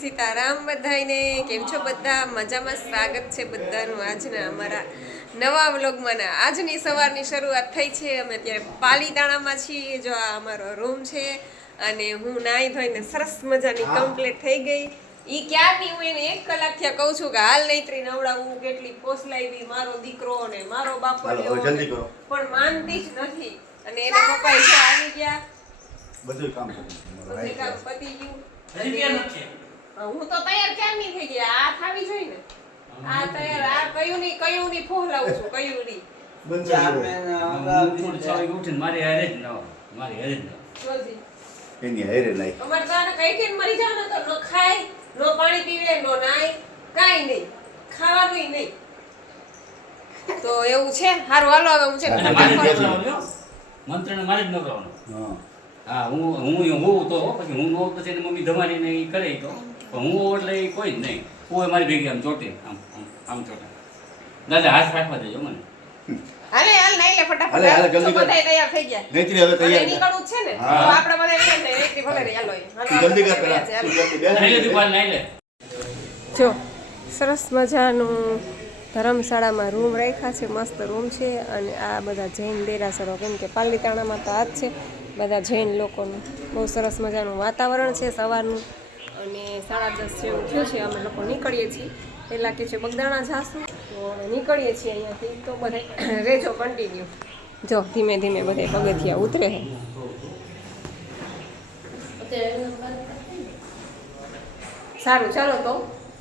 સીતારામ બધાને કેમ છો બધા મજામાં સ્વાગત છે બધાનું આજના અમારા નવા વ્લોગમાં આજની સવારની શરૂઆત થઈ છે અમે અત્યારે પાલીતાણામાં છીએ જો આ અમારો રૂમ છે અને હું નાહી ધોઈને સરસ મજાની કમ્પ્લીટ થઈ ગઈ ઈ ક્યારની હું એને 1 કલાક થયા કહું છું કે હાલ નૈત્રી નવડાવું કેટલી પોસલાવી મારો દીકરો ને મારો બાપો પણ માનતી જ નથી અને એના પપ્પા આવી ગયા બધું કામ પતી ગયું હું તો તૈયાર ક્યારની થઈ ગઈ આ થાવી જોઈ ને આ તૈયાર આ કયું ની ફોહલાવું છું કયું ની ઉઠીને મારી હારે જ જોજી એની હારે નહીં અમાર તાને કઈ કે મરી જાવ ને તો ન ખાય નો પાણી પીવે નો નાય કાઈ નહીં ખાવાનું નહીં તો એવું છે હારું હાલો હવે હું છે મંત્રને મારે જ નવરાવવાનો હા હું તો પછી હું નો પછી મમ્મી ધમારીને ઈ કરે તો પણ હું એટલે કોઈ જ નહીં કોઈ મારી ભેગી આમ ચોટી આમ ચોટે દાદા હાથ રાખવા દેજો મને હાલે હાલ નાઈ લે ફટાફટ હાલે જલ્દી કર બધા તૈયાર થઈ ગયા નૈત્રી હવે તૈયાર નીકળવું છે ને તો આપણે બધા નીકળ જાય નૈત્રી ભલે રે હાલો જલ્દી કર પેલા નાઈ લે નાઈ લે જો સરસ મજાનું ધર્મશાળામાં રૂમ રાખ્યા છે મસ્ત રૂમ છે અને આ બધા જૈન દેરાસરો કેમ કે પાલીતાણામાં તો આ જ છે બધા જૈન લોકોનું બહુ સરસ મજાનું વાતાવરણ છે સવારનું અને 10:30 જેવું થયું છે અમે લોકો નીકળીએ છીએ પહેલાં કે છે બગદાણા જાશું તો અમે નીકળીએ છીએ અહીંયાથી તો બધા રેજો કન્ટિન્યુ જો ધીમે ધીમે બધા પગથિયા ઉતરે છે સારું ચાલો તો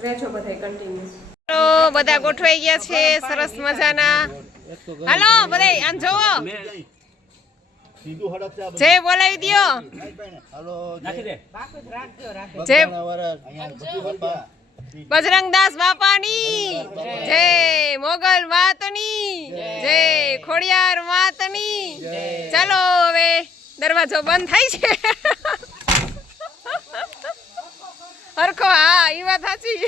રેજો બધા કન્ટિન્યુ બધા ગોઠવાઈ ગયા છે સરસ મજાના હાલો બધા આમ જોવો જય બોલાવી દયો જય બજરંગદાસ બાપાની જય મોગલ માતની જય ખોડિયાર માતની ચાલો હવે દરવાજો બંધ થાય છે હરખો હા ઈ વાત સાચી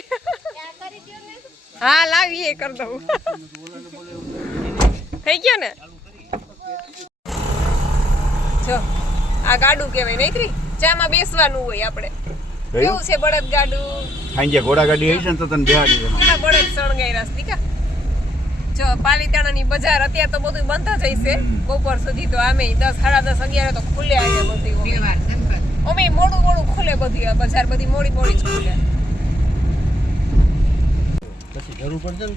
હા લાવીએ કર દઉં થઈ ગયો ને જો આ ગાડું કહેવાય નૈત્રી ચામાં બેસવાનું હોય આપણે કેવું છે બળદ ગાડું સાંજે ઘોડા ગાડી આવી છે ને તો તને બેહાડી એના બળદ સણગાઈ દીકા જો પાલીતાણાની બજાર અત્યારે તો બધું બંધ જ હશે બપોર સુધી તો આમે 10 10:30 11 તો ખુલે આવે બધું અમે મોડું ખુલે બધી બજાર બધી મોડી જ ખુલે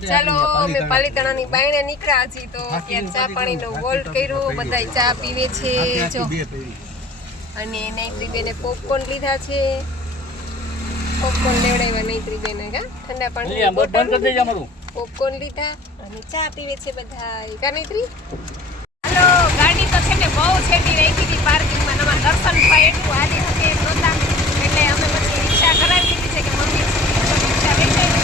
ચાલો અમે પાલીતાણાની બાયણે નીકળ્યા છીએ તો ત્યાં ચા પાણીનો વોલ્ટ કર્યો બધાય ચા પીવે છે જો અને નૈત્રી બેને પોપકોર્ન લીધા છે પોપકોર્ન લેવડાવ્યા નૈત્રી બેને કા ઠંડા પાણી બંધ કરી દેજો અમારું પોપકોર્ન લીધા અને ચા પીવે છે બધાય કા નૈત્રી હાલો ગાડી તો છે ને બહુ છેટી રાખી હતી પાર્કિંગમાં અમાર દર્શન ભાઈ એટલું આલી શકે એમ નહોતા એટલે અમે પછી રિક્ષા કરાવી દીધી છે કે મમ્મી રિક્ષા લઈ જાય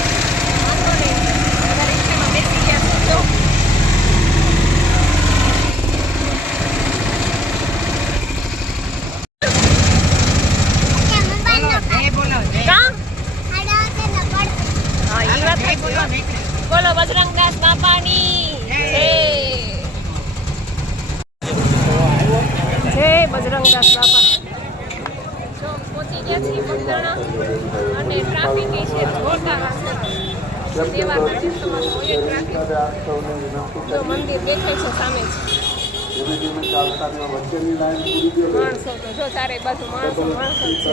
બોલો બજરંગદાસ બાપાની જય બજરંગદાસ બાપા જો પહોંચી ગયા છીએ બગદાણા અને ટ્રાફિક છે જોરદાર તહેવારના દિવસોમાં તો હોય ટ્રાફિક જો મંદિર દેખાય છે સામે જ માણસો તો જો ચારે બાજુ માણસો છે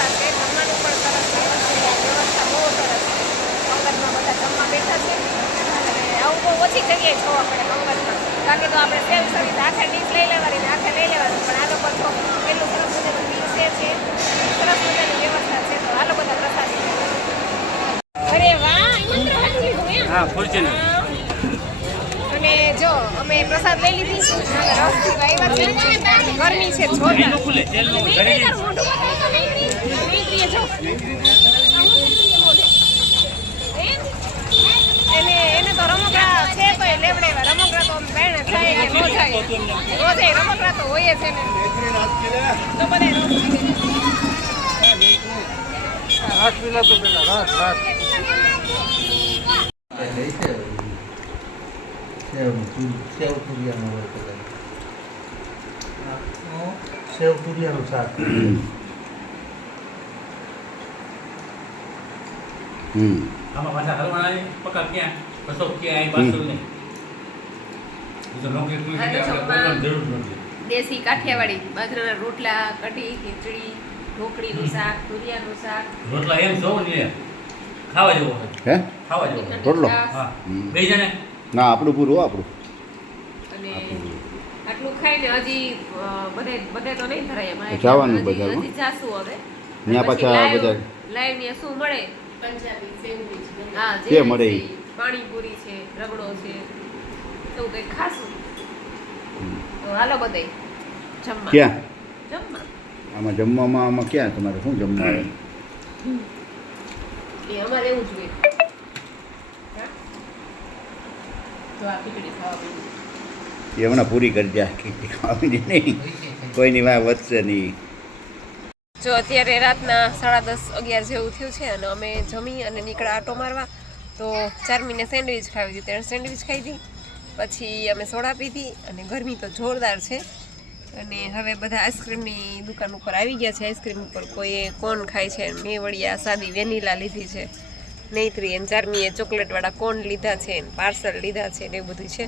વ્યવસ્થા છે, જમવાનું પણ સરસ છે, વ્યવસ્થા બહુ સરસ છે. પંગતમાં બધા જમવા બેઠા છે અને આવું બહુ ઓછી જગ્યાએ જોવા મળે પંગતમાં. બાકી તો આપણે સેલ્ફ સર્વિસ આખે ડીશ લઈ લેવાની ને આખે લઈ લેવાનું, પણ આ લોકો તો એટલું સરસ મજાનું પીરસે છે, સરસ મજાની વ્યવસ્થા છે. તો આ લોકો બધા પ્રસાદી લે. અરે વાહ, મંત્ર હાચું લીધું એમ. હા ફોર્ચ્યુનર અને જો અમે પ્રસાદ લઈ લીધી, રસથી આવ્યા છે, ગરમી છે જોરદાર. એનું ખુલે તેલનું ઘરે જઈને મોઢું બતાવો તો નહીં જો. એને તો રમકડા છે તો એ લેવડાવ્યા. રમકડા તો બેને થાય કે ન થાય, રોજે રમકડા તો હોય છે ને. તો બધા સેવ તુરિયાનું શાક. આમાં પાછા હલવાના પકા ક્યાં કશો ક્યાં અહીં પાછળ નહીં એ તો નોકરી પૂરી હા, તો આપણે બોલવાની જરૂર નથી દેશી કાઠિયાવાડી બાજરાના રોટલા, કઢી, ખીચડી, ઢોકળીનું શાક, તુરિયાનું શાક, રોટલા એમ જોવો ને ખાવા જેવો હોય હે ખાવા જેવો હોય. રોટલો? હા હમ. બે જણે ના આપણું પૂરું હો, આપણું. અને આટલું ખાઈને હજી બધે તો નહીં ધરાય એમાં. જવાનું હજી બજારમાં? જાશું હવે. ત્યાં પાછા બધા લાઈવ ને શું મળે? પંજાબી સેન્ડવિચ. હા, કે મળે ઈ? પાણીપુરી છે, રગડો છે, એવું કંઈક ખાશું. તો હાલો બધે જમવા. ક્યાં જમવા આમાં જમવામાં આમાં ક્યાં તમારે શું જમવા આવે? એ અમારે એવું જ હોય. હા? તો આ ખીચડી ખાવા મળ્યું. એ હમણાં પૂરી કરી દે ખીચડી ખાવાની નહીં, કોઈની વાત વધશે નહીં. જો અત્યારે રાતના 10:30-11 જેવું થયું છે અને અમે જમી અને નીકળ્યા આટો મારવા. તો ચારમીને સેન્ડવિચ ખાવી હતી, તેણે સેન્ડવિચ ખાઈ હતી. પછી અમે સોડા પીધી અને ગરમી તો જોરદાર છે. અને હવે બધા આઈસ્ક્રીમની દુકાન ઉપર આવી ગયા છે. આઈસ્ક્રીમ ઉપર કોઈએ કોન ખાય છે, મેં વળી આ સાદી વેનીલા લીધી છે, નૈત્રી અને ચારમીએ ચોકલેટવાળા કોન લીધા છે, પાર્સલ લીધા છે ને એવું બધું છે.